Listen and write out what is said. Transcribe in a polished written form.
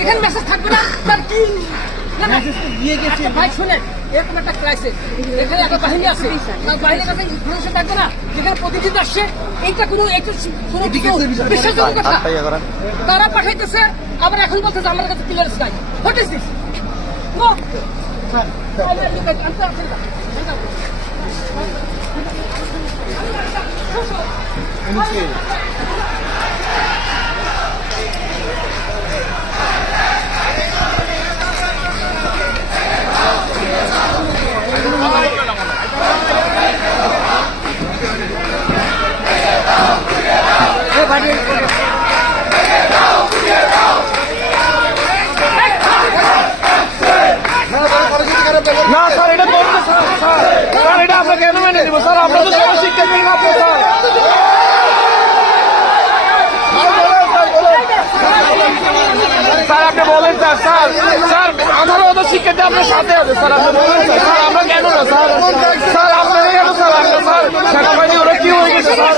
এখানে মেসেজ থাকবে না তার কি ভাই শুনেন, এরকম একটা ক্রাইসিস, এখানে একটা বাহিনী আছে, তার বাহিনীর কাছে ইনফরমেশন থাকবে না, যেখানে প্রতিদিন আসছে, এইটা কোনো বিশ্বাসযোগ্য কথা তারা পাঠাইতেছে, আবার এখন বলতেছে আমার কাছে ক্লিয়ারেন্স নাই। What is this? নো না স্যার, এটা করতে স্যার, এটা আমরা কেন মেনে নিব স্যার? আমরা তো সবাই শিক্ষার্থী না স্যার। আপনি বলেন স্যার, স্যার স্যার আমারও তো শিক্ষার্থী আপনার সাথে আছে স্যার, আপনি বলেন স্যার। স্যার আমরা কেন না স্যার? স্যার আপনারা কেন স্যার? আমরা স্যার সেনাবাহিনী ওরা কি হয়ে গেছে স্যার?